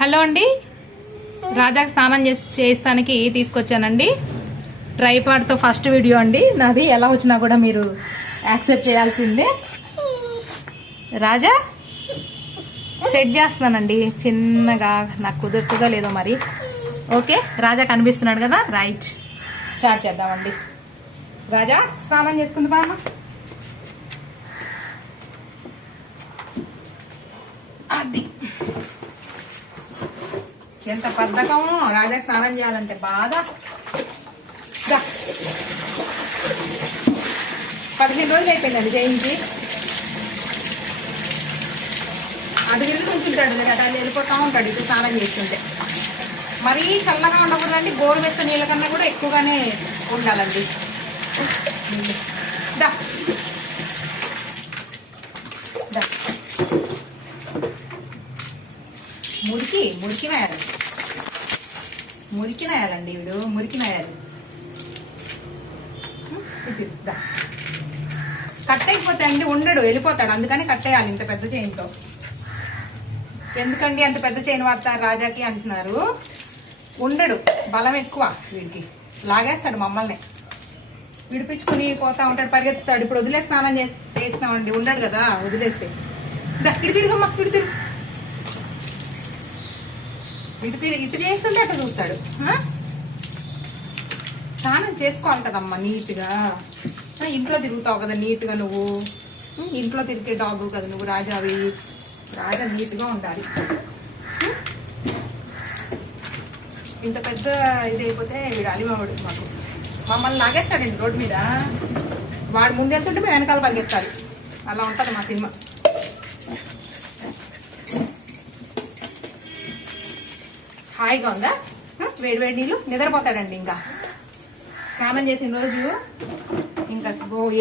Hello అండి, రాజాకి స్నానం చేస్తానికి తీసుకొచ్చానండి. ట్రైపాడ్తో ఫస్ట్ వీడియో అండి నాది. ఎలా వచ్చినా కూడా మీరు యాక్సెప్ట్ చేయాల్సిందే. రాజా సెట్ చేస్తున్నానండి చిన్నగా, నాకు కుదురుతుందో లేదో మరి. ఓకే, రాజా కనిపిస్తున్నాడు కదా, రైట్, స్టార్ట్ చేద్దామండి. రాజా స్నానం చేసుకుంది బామ్మ. అది ఎంత బద్ధకమో రాజాకి స్నానం చేయాలంటే. బాగా 15 రోజులు అయిపోయిందండి చేయించి. అటు తిరిగి కూర్చుంటాడు, అటు వెళ్ళిపోతూ ఉంటాడు ఇటు స్నానం చేస్తుంటే. మరీ చల్లగా ఉండకూడదండి, గోరువెచ్చ నీళ్ళ కన్నా కూడా ఎక్కువగానే ఉండాలండి. దా మురికి నాయాలండి వీడు, మురికి నాయాలి. కట్టేయకపోతే అండి ఉండడు, వెళ్ళిపోతాడు. అందుకని కట్టేయాలి ఇంత పెద్ద చైన్తో. ఎందుకండి అంత పెద్ద చైన్ వాడతారు రాజాకి అంటున్నారు. ఉండడు, బలం ఎక్కువ వీడికి, లాగేస్తాడు మమ్మల్ని. విడిపించుకుని పోతా ఉంటాడు, పరిగెత్తుతాడు. ఇప్పుడు వదిలే స్నానం చేస్తామండి, ఉండడు కదా వదిలేస్తే. ఇటు తిరిగమ్మా, ఇటు తిరుగు. ఇటు చేస్తుంటే అట్లా చూస్తాడు. స్నానం చేసుకోవాలి కదమ్మా నీట్గా. ఇంట్లో తిరుగుతావు కదా నీట్గా, నువ్వు ఇంట్లో తిరిగే డాగు కదా నువ్వు, రాజావి. రాజా నీట్గా ఉండాలి. ఇంత పెద్ద ఇది అయిపోతే వీడు అలిమవాడు మాకు, మమ్మల్ని లాగేస్తాడండి రోడ్డు మీద. వాడు ముందెళ్తుంటే మేము వెనకాల పరిగెత్తాలి. అలా ఉంటుంది మా సినిమా. హాయిగా ఉందా? వేడి వేడి నీళ్ళు, నిద్రపోతాడండి. ఇంకా స్నానం చేసిన రోజు ఇంకా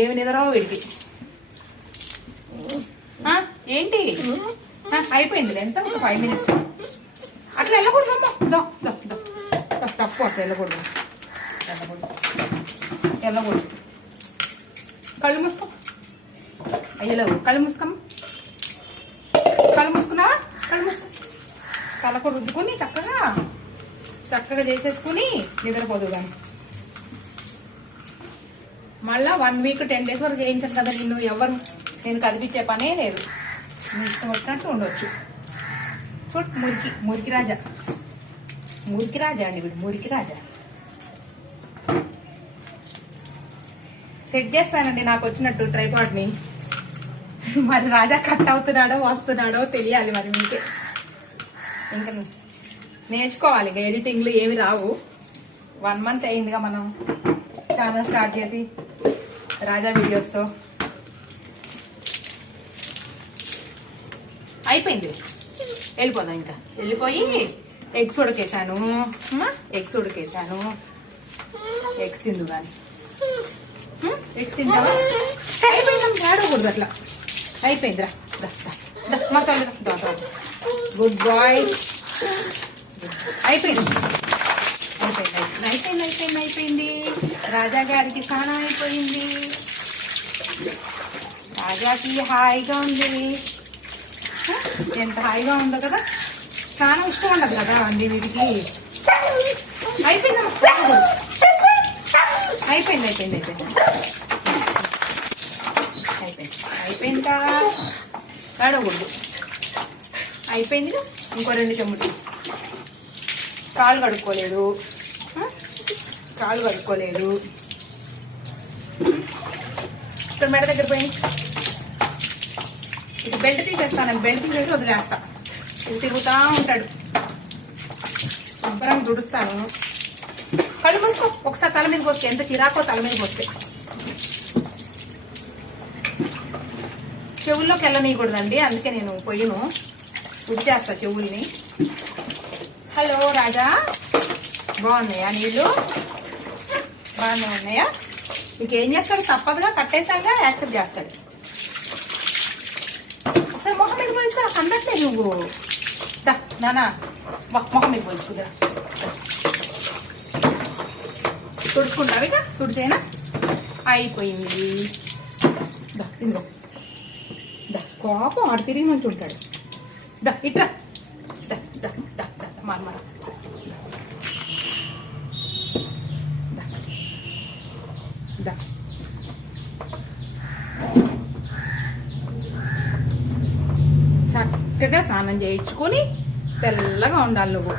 ఏమి నిద్రో వీడికి. ఏంటి అయిపోయింది ఎంత, ఒక 5 minutes. అట్లా వెళ్ళకూడదు తప్పు, అట్లా వెళ్ళకూడదు. కళ్ళు మూసుకో. అయ్యలేవు, కళ్ళు మూసుకోమ్మ. కళ్ళు మూసుకున్నావా? కళ్ళు మూసుకో. తలకు రుద్దుకుని చక్కగా చేసేసుకుని నిద్రపోదు. కానీ మళ్ళా 1 week 10 days వరకు చేయించాను కదా నిన్ను. ఎవరు నేను కదిపించే పనే లేదు, నీ ఇష్టం వచ్చినట్టు ఉండొచ్చు. చూడు, మురికి రాజా అండి వీడు, మురికి రాజా. సెట్ చేస్తానండి నాకు వచ్చినట్టు ట్రైపాడ్ని. మరి రాజా కట్ అవుతున్నాడో వస్తున్నాడో తెలియాలి మరి మీకే. ఇంకా నేర్చుకోవాలి, ఇంకా ఎడిటింగ్లు ఏమి రావు. 1 month అయిందిగా మనం ఛానల్ స్టార్ట్ చేసి రాజా వీడియోస్తో. అయిపోయింది, వెళ్ళిపోదాం. ఇంకా వెళ్ళిపోయి ఎగ్స్ ఉడకేసాను. ఎగ్స్ తిందు కానీ, ఎగ్స్ తింటావా? అయిపోయింది, ఆడకూడదు అట్లా. అయిపోయిందిరా, మొత్తం గుడ్ బాయ్. అయిపోయింది. రాజా గారికి స్నానం అయిపోయింది. రాజాకి హాయిగా ఉంది. ఎంత హాయిగా ఉందో కదా. స్నానం ఇష్టం ఉండదు కదా అండి వీడికి. అయిపోయింది కదా, ఆడకూడదు. అయిపోయింది. ఇంకో 2 చెంబులు. కాళ్ళు కడుక్కోలేదు. ఇక్కడ మెడ దగ్గర పోయి ఇటు బెల్ట్ తీసేస్తాను. బెల్ట్ తీసేసి వదిలేస్తా. ఇటు తిరుగుతూ ఉంటాడు. శుభ్రంగా దుడుస్తాను. కళ్ళు మూసుకో. ఒకసారి తల మీద పోస్తే, ఎంత చిరాకో తల మీద పోస్తే. చెవుల్లోకి వెళ్ళనీయకూడదండి, అందుకే నేను పొయ్యను, ఉడిచేస్తా చెవుల్ని. హలో రాజా, బాగున్నాయా నీళ్ళు? బాగానే ఉన్నాయా? నీకేం చేస్తాడు, తప్పదుగా, కట్టేశాక యాక్సెప్ట్ చేస్తాడు. ఒకసారి మొహం మీద పోయించుకో. నాకు అందట్లేదు నువ్వు. నానా మొహం మీద పోయించుకురా. తుడుచుకుంటావు ఇక, తుడిచేనా? అయిపోయింది. ఇంకో కోపం అటు తిరిగి నుంచి ఉంటాడు. ఇట్రా మర్మర దా చక్కగా స్నానం చేయించుకొని తెల్లగా ఉండాలి నువ్వు.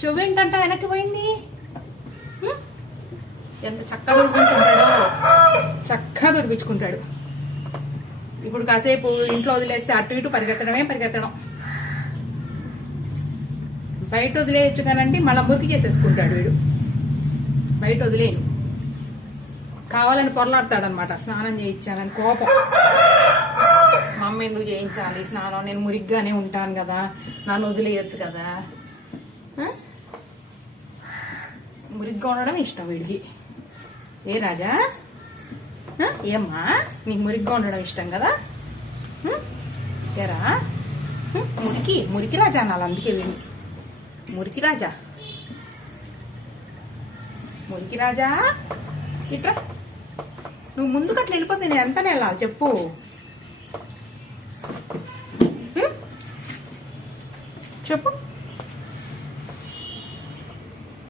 చెవు ఏంటంట వెనక్కి పోయింది. ఎంత చక్కగా దుడిపించుకుంటాడో, చక్కగా దుడిపించుకుంటాడు. ఇప్పుడు కాసేపు ఇంట్లో వదిలేస్తే అటు ఇటు పరిగెత్తడం. బయట వదిలేయచ్చు కానండి, మళ్ళీ మురికి చేసేసుకుంటాడు వీడు. బయట వదిలేను, కావాలని పొరలాడతాడనమాట. స్నానం చేయించాలని కోపం. మా అమ్మ ఎందుకు చేయించాలి స్నానం, నేను మురిగ్గానే ఉంటాను కదా, నన్ను వదిలేయచ్చు కదా. మురిగ్గా ఉండడం ఇష్టం వీడికి. ఏ రాజా, ఏమ్మా నీకు మురిగ్గా ఉండడం ఇష్టం కదా? ఏరా మురికి రాజా అనాలి. అందుకే వీడిని మురికి రాజా. ఇట్లా నువ్వు ముందుకు అట్లా వెళ్ళిపోతే నేను ఎంత వెళ్ళాలి చెప్పు? చెప్పు.